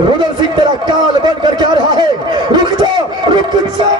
रुदल सिंह तेरा काल बन करके आ रहा है। रुक जा, रुक जा।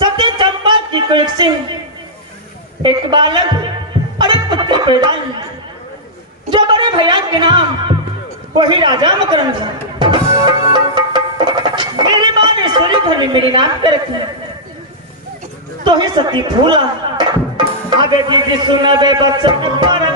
सती चंपा की कोख से एक बालक और एक पुत्री पैदा हुई जो बड़े भैया के नाम वही राजा मकरंद था। मेरी माँ ने सूर्य घर में मेरी नाम कर रखी तो ही सती भूला आगे दीदी सुना बे बच्चन पर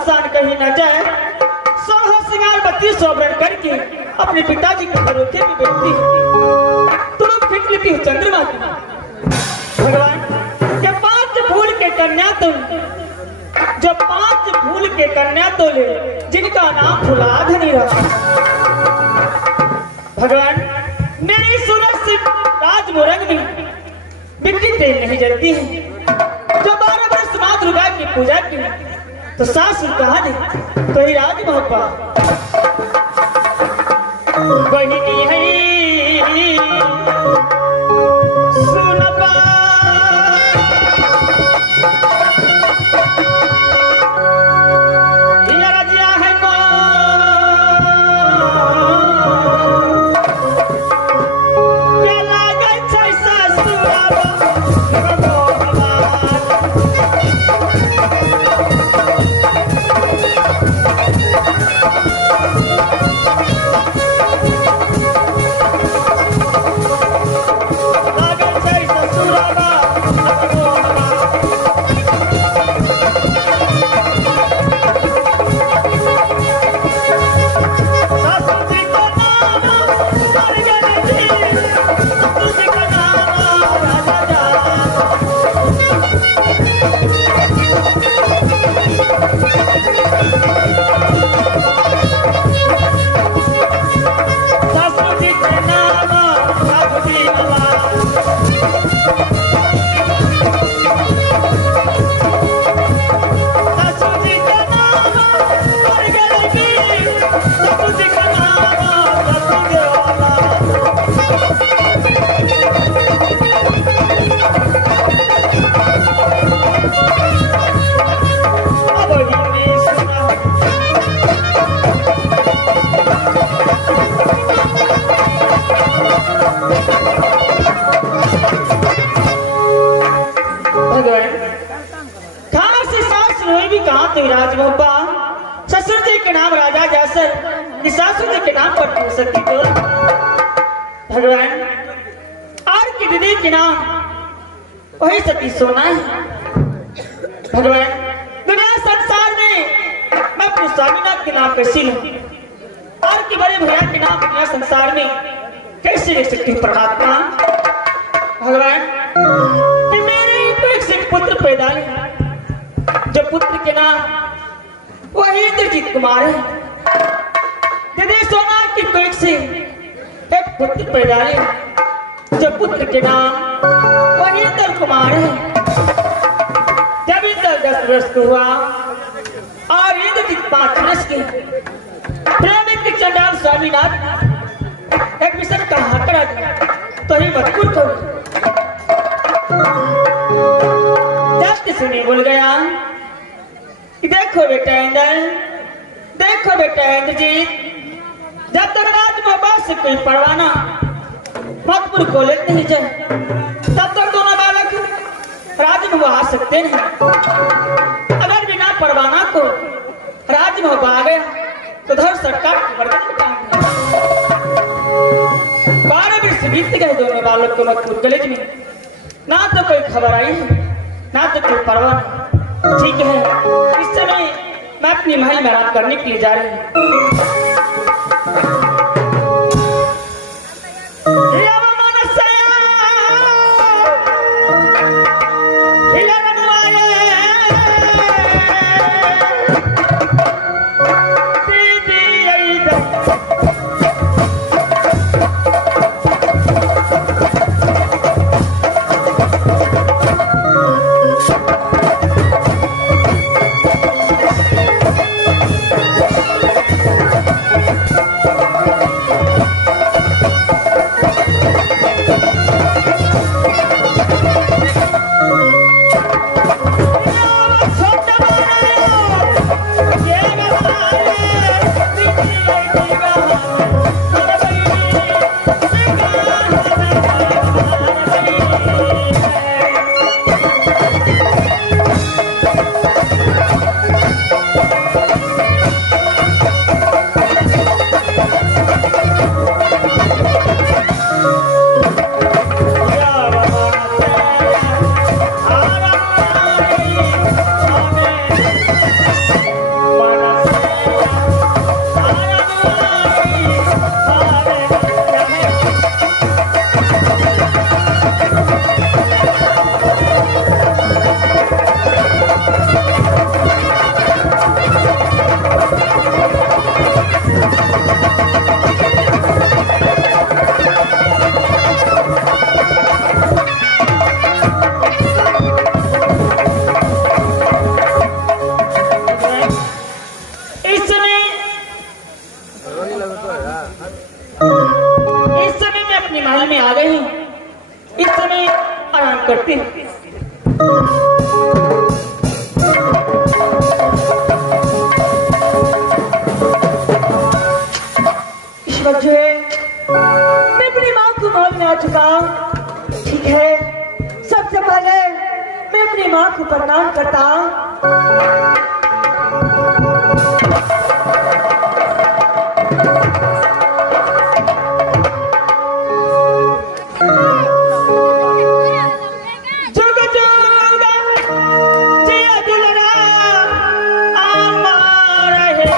आसान कहीं न जाए। सोलह सिंगार बत्ती सोबरण करके अपने पिताजी के भरोसे में बैठती तुम फिट लेती हो चंद्रमा की। भगवान जब 5 फूल के कन्या तुम, जब 5 फूल के कन्या तोले जिनका नाम फुलाद नहीं रहा। भगवान मेरी सूरज से राज मोरंग में मिट्टी तेल नहीं जलती है। जो 12 वर्ष मां दुर्गा की पूजा की तो सास कहा नहीं तो ही राज मोहब्बा बहिनी है सुनबा। ससुर जी के नाम राजा जासर, सासुर जी के नाम पर सती तो भगवान और की दीदी के नाम वही सती सोना है। भगवान दुनिया संसार में मैं अपने स्वामीनाथ के नाम कैसी लूं और की बड़े भैया के नाम दुनिया संसार में कैसे ले सकती हूँ परमात्मा। भगवान कि मेरे तो एक सिंह पुत्र पैदा है जो पुत्र के नाम वही इंद्रजीत कुमार है। दीदी सोना की पेट से एक पुत्र पैदा है जो पुत्र के नाम वही इंद्र कुमार है। जब इंद्र 10 वर्ष का हुआ और इंद्रजीत 5 वर्ष के प्रेम के चंडाल स्वामीनाथ एक मिशन कहा करा दिया तो ही मजबूर करो। जब किसी ने बोल गया देखो बेटा इंद्र, देखो बेटा इंद्रजीत, जब तक राज में से कोई परवाना मधुपुर कॉलेज नहीं जाए तब तक दोनों बालक राज में आ सकते नहीं। अगर बिना परवाना को राज में आ गया तो धर सरकार की गर्दन उठाएंगे। 12 वर्ष बीत गए दोनों बालक को मधुपुर कॉलेज में, ना तो कोई खबर आई ना तो कोई परवाना। ठीक है, इस समय मैं अपनी महल में आराम करने के लिए जा रही हूँ। प्रणाम करता हूँ। जुग जुग जिया दुलरा अमर है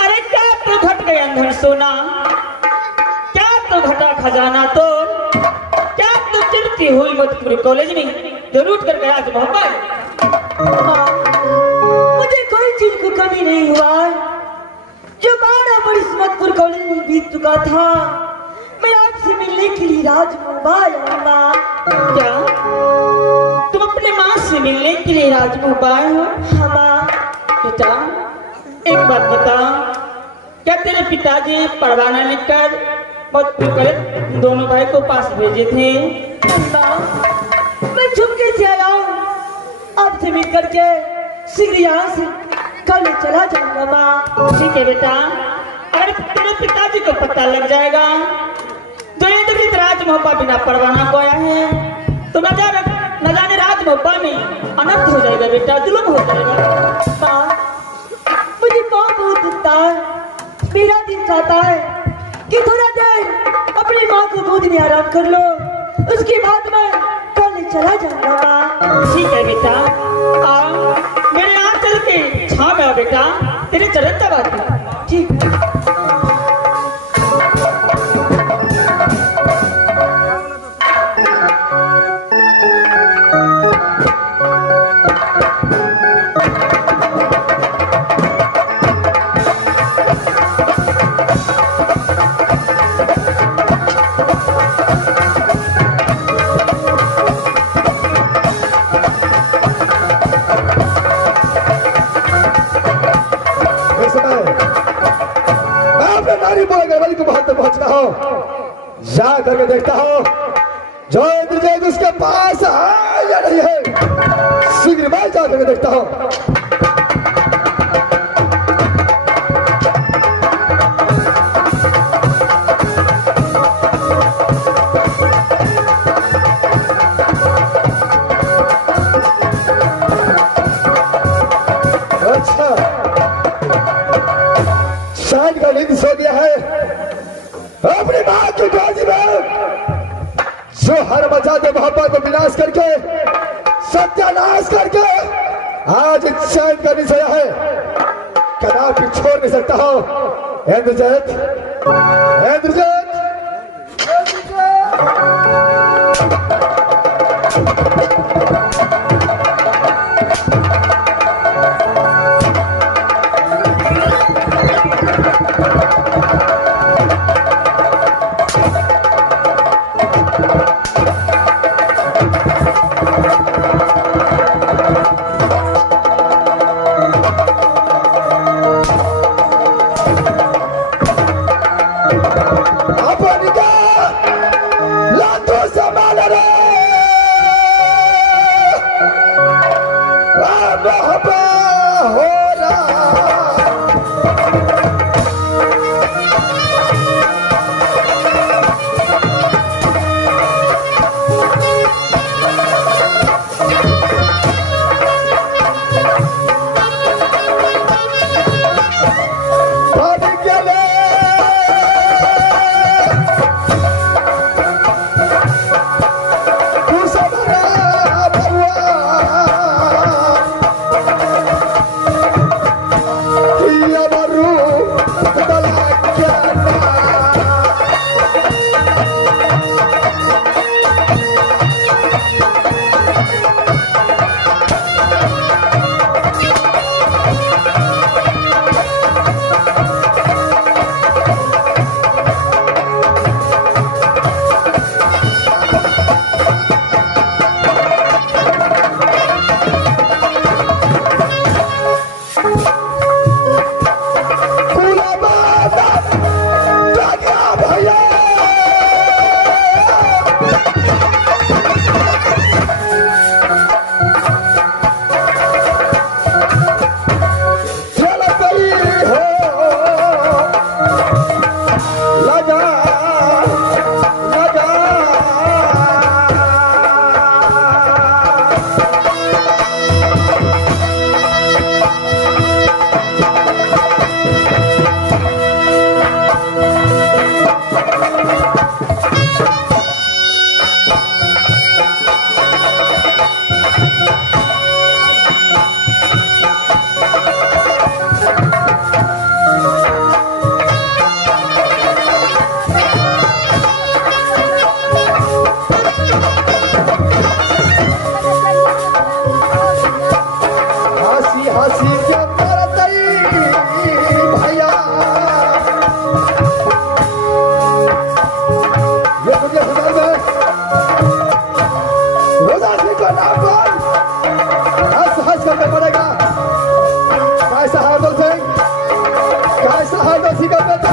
अरे क्या तो घट गए अंधर सोना, क्या तो घटा खजाना तो, क्या तो चिरती हुई मधुपुर कॉलेज में जरूर कर गया आज मोहब्बत। मुझे कोई चीज की कमी नहीं हुआ। जो 12 वर्ष मधुपुर कॉलेज में बीत चुका था, मैं आपसे मिलने के लिए राजमुंबा आया माँ। क्या तुम अपने माँ से मिलने के लिए राजमुंबा आए हो? हाँ माँ। बेटा एक बात बता, क्या तेरे पिताजी परवाना लिखकर मधुपुर कॉलेज दोनों भाई को पास भेजे थे? माँ, मैं चुपके से आया हूँ। आपसे मिल करके शीघ्र यहाँ से कल चला जाऊंगा माँ। ठीक है बेटा, अगर तेरे पिताजी को पता लग जाएगा जो इंद्रजीत राज मोहब्बा बिना परवाना को आया है तो न जाने राज मोहब्बा में अनर्थ हो जाएगा बेटा, जुल्म हो जाएगा। माँ, मुझे बहुत दुखता है। मेरा दिल चाहता है कि थोड़ा देर अपनी माँ को गोद में आराम कर लो, उसके बाद मैं कल चला जाऊंगा माँ। ठीक है बेटा, आओ मेरे यहाँ चल के छाव में आओ बेटा, तेरे चरण दबाती हूँ। ठीक है। जा करके देखता हूँ जो इंद्रजीत उसके पास है या नहीं है। शीघ्र मैं जा करके देखता हूँ। अच्छा, शायद का नींद सो गया है। अपनी माँ की गोदी में जो हर मचाते मोहब्बत को विनाश करके सत्यानाश करके आज चैन का नहीं सोया है, कदापि छोड़ नहीं सकता हूँ। इंद्रजीत, इंद्रजीत, लगा लगा हंसी हंसी के मरतई भैया ये मुझे हुनर में रोजा सिंह का नाम पर हंस हंस करना पड़ेगा। कैसा हार्दो सिंह, कैसा हार्दो सिंह का बेटा